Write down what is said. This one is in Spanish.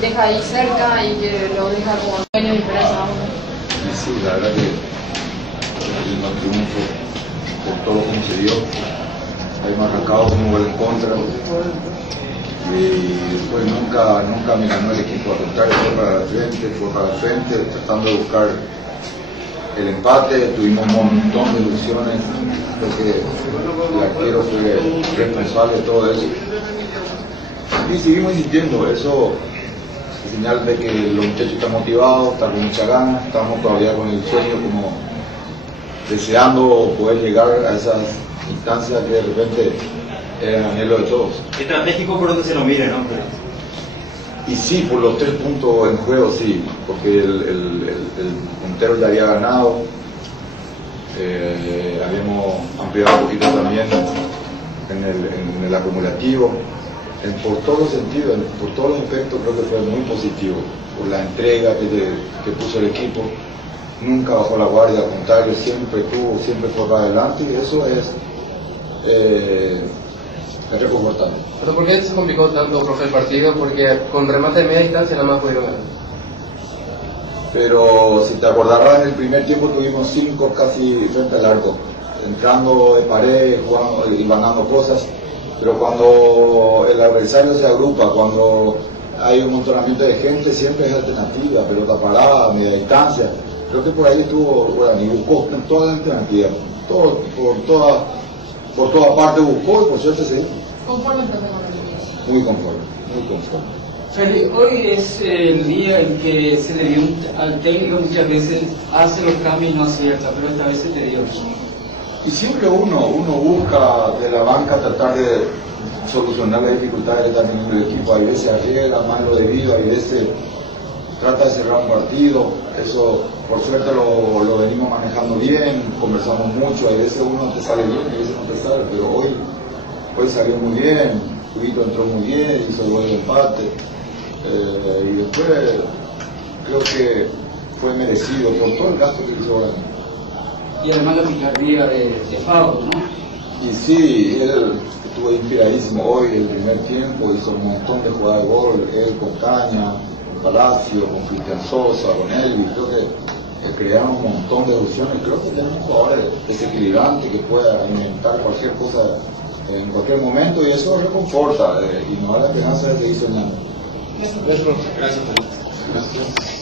deja ahí cerca y que lo deja como sueño y esperanza a uno. Y sí, la verdad que el no triunfo por todo como se dio, hay marcados un gol en contra y después nunca me ganó el equipo, al contrario fue para el frente, tratando de buscar el empate, tuvimos un montón de ilusiones, creo que el arquero fue responsable de todo eso y seguimos insistiendo, eso es señal de que los muchachos están motivados, están con mucha ganas, estamos todavía con el sueño como deseando poder llegar a esas instancias que de repente eran anhelo de todos. Estratégico por donde se lo mire, ¿no? Y sí, por los 3 puntos en juego, sí, porque el puntero ya había ganado, habíamos ampliado un poquito también en el acumulativo, por todos los sentidos, por todos los aspectos creo que fue muy positivo, por la entrega que puso el equipo, nunca bajó la guardia, al contrario, siempre fue para adelante y eso es reconfortante. ¿Pero por qué se complicó tanto, profe, el partido? Porque con remate de media distancia nada más pudieron ganar. Pero si te acordarás, en el primer tiempo tuvimos 5 casi frente al arco, entrando de pared, jugando y ganando cosas, pero cuando el adversario se agrupa, cuando hay un montonamiento de gente, siempre es alternativa, pelota parada, media distancia. Creo que por ahí estuvo, bueno, y buscó todas las alternativas, por toda parte buscó y por suerte se dio. ¿Conforme con el Muy conforme, muy conforme. Feli, hoy es el día en que se le dio al técnico, muchas veces hace los cambios y no acierta, pero esta vez se te dio. Y siempre uno busca de la banca tratar de solucionar las dificultades que está teniendo el equipo. Hay veces arriesga más lo debido, hay veces trata de cerrar un partido. Eso por suerte lo venimos manejando bien, conversamos mucho, hay veces uno te sale bien, hay veces no te sale, pero hoy salió muy bien, Julito entró muy bien, hizo el gol de empate, y después creo que fue merecido por todo el gasto que hizo ahora. Y además la picardía de Fabio, ¿no? Y sí, él estuvo inspiradísimo hoy, el primer tiempo, hizo un montón de jugadas de gol, él con Caña, con Palacio, con Cristian Sosa, con Elvis, creo que crearon un montón de opciones, creo que tenemos jugadores desequilibrantes que puedan inventar cualquier cosa en cualquier momento y eso reconforta y nos da la esperanza de seguir soñando. Gracias. Gracias.